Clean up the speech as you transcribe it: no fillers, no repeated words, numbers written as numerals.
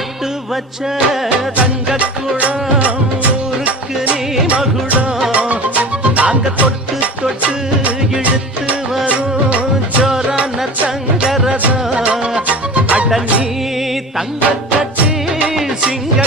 பொட்டு வச்ச தங்க குடம் ஊருக்கு நீ மகுடம் நாங்க தொட்டு தொட்டு இழுத்து வரும் ஜோரான தங்கரதம் அட நீ தங்க கட்சி சிங்க